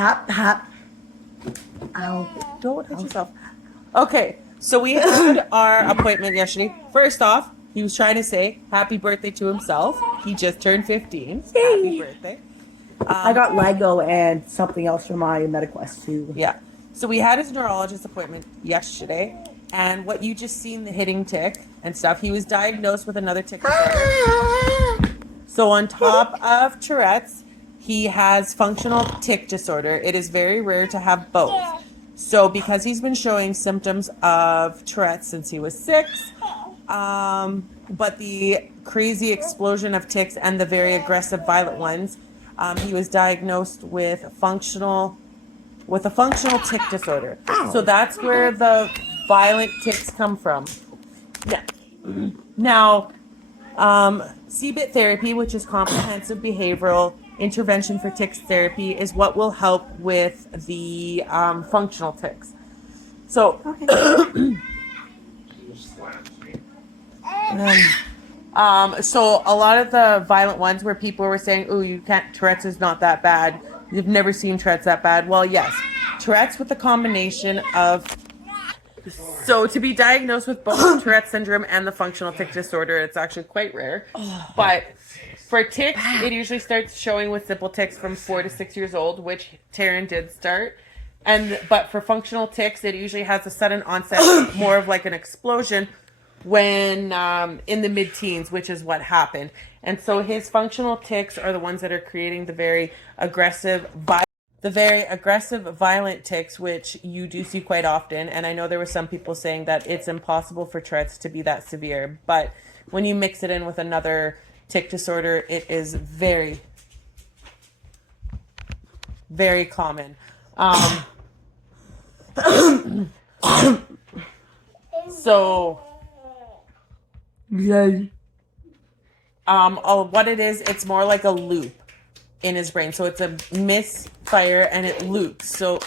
Hap. Ow. Don't hit yourself. Okay, so we had our appointment yesterday. First off, he was trying to say happy birthday to himself. He just turned 15. Happy birthday. I got Lego and something else for my MetaQuest too. Yeah. So we had his neurologist appointment yesterday, and what you just seen, the hitting tick and stuff, he was diagnosed with another tick disorder. So on top of Tourette's, he has functional tic disorder. It is very rare to have both. So because he's been showing symptoms of Tourette's since he was 6, but the crazy explosion of tics and the very aggressive violent ones, he was diagnosed with a functional tic disorder. So that's where the violent tics come from. Now, CBIT therapy, which is comprehensive behavioral intervention for tics therapy, is what will help with the functional tics. So, so a lot of the violent ones where people were saying, "Oh, you can't. Tourette's is not that bad. You've never seen Tourette's that bad." Well, yes, Tourette's with a combination of. So to be diagnosed with both Tourette's syndrome and the functional tic disorder, it's actually quite rare. But for tics, it usually starts showing with simple tics from 4 to 6 years old, which Taryn did start. But for functional tics, it usually has a sudden onset, more of like an explosion, when in the mid-teens, which is what happened. And so his functional tics are the ones that are creating the very aggressive, violent tics, which you do see quite often. And I know there were some people saying that it's impossible for Tourette's to be that severe, but when you mix it in with another tic disorder, it is very, very common. So, what it is, it's more like a loop in his brain. So it's a misfire and it loops. So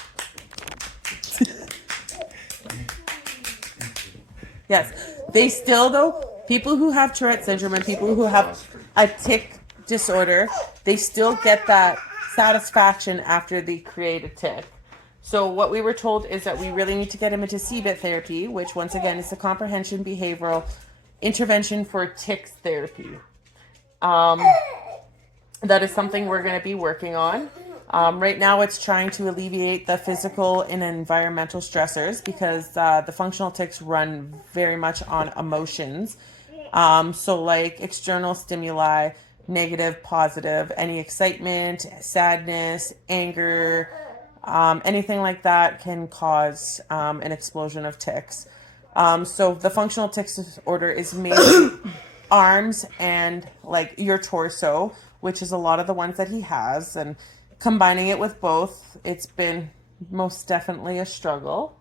yes, they still though, people who have Tourette's syndrome and people who have a tic disorder, they still get that satisfaction after they create a tic. So what we were told is that we really need to get him into CBIT therapy, which once again is the comprehension behavioral intervention for tics therapy. That is something we're going to be working on. Right now it's trying to alleviate the physical and environmental stressors because the functional tics run very much on emotions. So like external stimuli, negative, positive, any excitement, sadness, anger, anything like that can cause an explosion of tics. So the functional tics disorder is mainly arms and like your torso, which is a lot of the ones that he has, and combining it with both, it's been most definitely a struggle.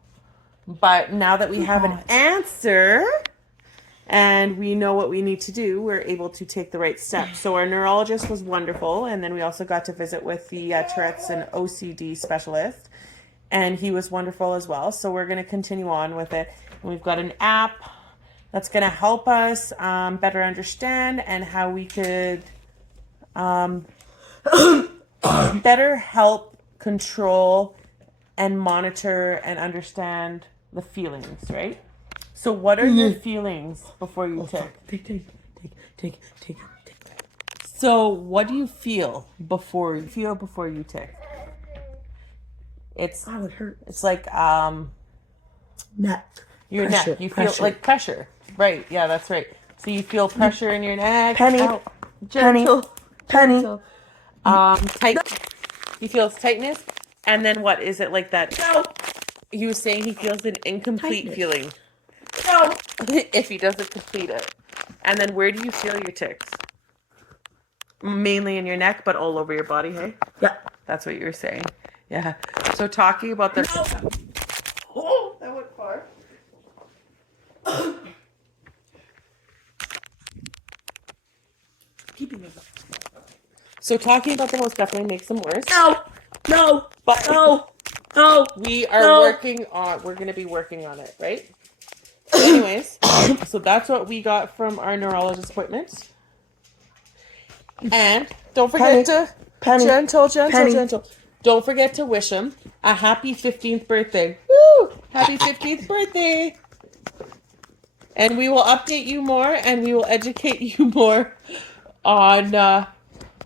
But now that we have an answer and we know what we need to do, we're able to take the right steps. So our neurologist was wonderful, and then we also got to visit with the Tourette's and OCD specialist, and he was wonderful as well. So we're going to continue on with it. And we've got an app that's going to help us better understand and how we could better help control and monitor and understand the feelings, right? So what are your feelings before you tick? Take. So what do you feel before you tick? It's Oh, it hurts. It's like Neck. your Pressure, neck. You pressure. feel like pressure. Right, yeah, that's right. So you feel pressure in your neck. Penny. Ow. Gentle. Penny. Tight. He feels tightness. And then what is it like that? No. He was saying he feels an incomplete feeling. No. If he doesn't complete it. And then where do you feel your tics? Mainly in your neck, but all over your body, hey? Yeah. That's what you were saying. Yeah. So talking about the... No. Oh, that went far. Keeping it up. So talking about them most definitely makes them worse. No. But No. we are working on, we're going to be working on it, right? Anyways, so that's what we got from our neurologist appointment. And don't forget to gentle. don't forget to wish him a happy 15th birthday. Woo! Happy 15th birthday. And we will update you more and we will educate you more on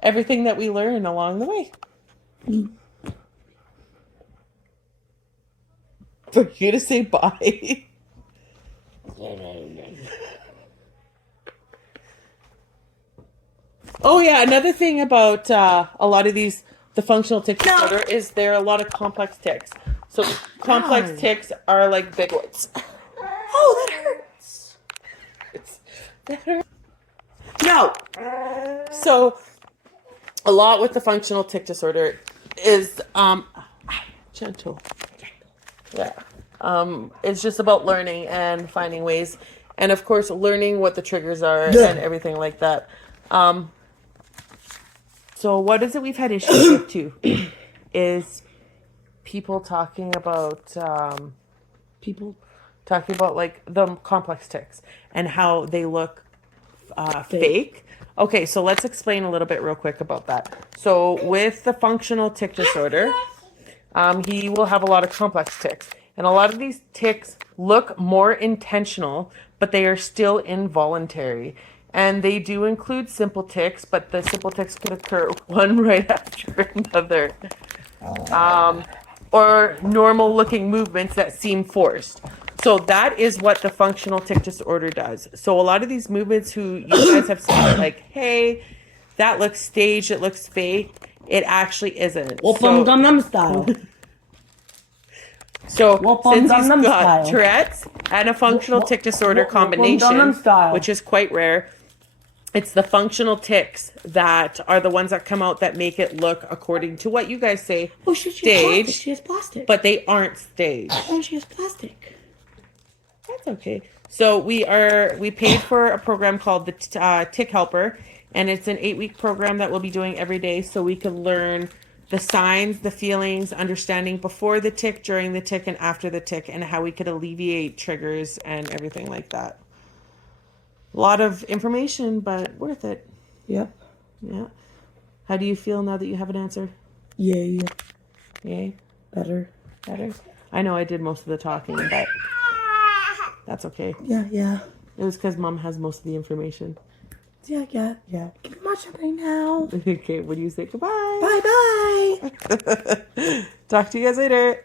everything that we learn along the way. For you to say bye. Oh yeah, another thing about a lot of these, the functional tic disorder is there are a lot of complex tics. So complex tics are like big ones. Oh, that hurts. That hurts. No. So a lot with the functional tic disorder is gentle. Yeah. It's just about learning and finding ways, and of course learning what the triggers are and everything like that. So what is it we've had issues with too is people talking about like the complex tics and how they look fake. Okay, so let's explain a little bit real quick about that. So with the functional tic disorder, he will have a lot of complex tics. And a lot of these tics look more intentional, but they are still involuntary. And they do include simple tics, but the simple tics could occur one right after another. Or normal looking movements that seem forced. So that is what the functional tic disorder does. So a lot of these movements who you guys have said like, hey, that looks staged, it looks fake. It actually isn't. Gangnam style. So since he's got Tourette's and a functional tic disorder combination, which is quite rare, it's the functional tics that are the ones that come out that make it look, according to what you guys say, staged. She has plastic. But they aren't staged. Oh, she has plastic. That's okay. So we paid for a program called the Tic Helper, and it's an 8-week program that we'll be doing every day, so we can learn the signs, the feelings, understanding before the tic, during the tic, and after the tic, and how we could alleviate triggers and everything like that. A lot of information, but worth it. Yep. Yeah. How do you feel now that you have an answer? Yay. Yay. Better. I know I did most of the talking, but that's okay. Yeah. It was because Mom has most of the information. Yeah. Give me my something now. Okay, what do you say? Goodbye. Bye. Talk to you guys later.